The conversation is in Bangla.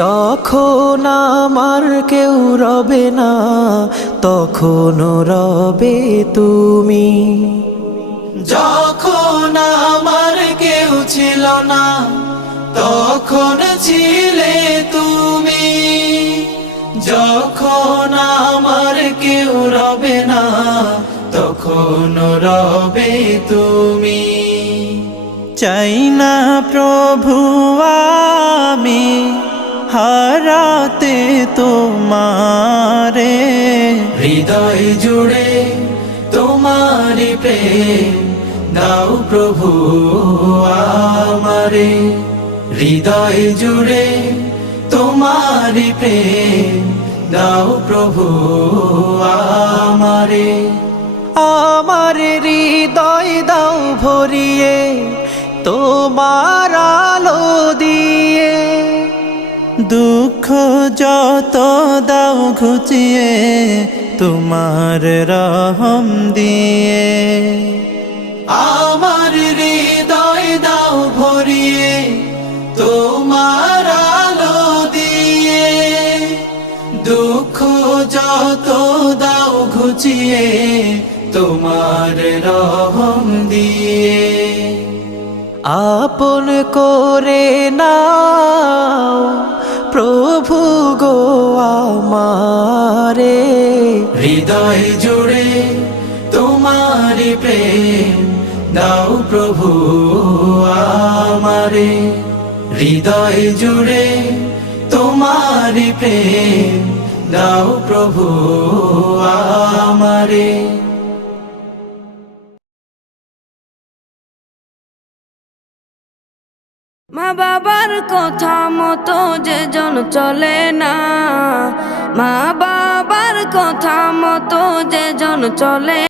যখন আমার কেউ রবে না তখন রবে তুমি। যখন আমার কেউ ছিল না তখন ছিলে তুমি। যখন আমার কেউ রবে না তখন রবে তুমি। চাই না প্রভু আমি হারাতে তোমারে, হৃদয় জুড়ে তোমারি প্রেম দাও প্রভু আমারে। হৃদয় জুড়ে তোমারি প্রেম দাও প্রভু আমারে। আমার হৃদয় দাও ভরিয়ে তোমার আলো দিয়ে, দুঃখ যত দাও ঘুচিয়ে তোমার রহম দিয়ে। আমার হৃদয় দাও ভরিয়ে তোমার আলো দিয়ে, দুঃখ যত দাও ঘুচিয়ে তোমার রহম দিয়ে। আপন করে নাও প্রভু গো আমারে, হৃদয় জুড়ে তোমারি প্রেম দাও প্রভু আমারে। হৃদয় জুড়ে তোমারি প্রেম দাও প্রভু আমারে। মা বাবার কথা মতো যে জন চলে না, মা বাবার কথা মতো যে জন চলে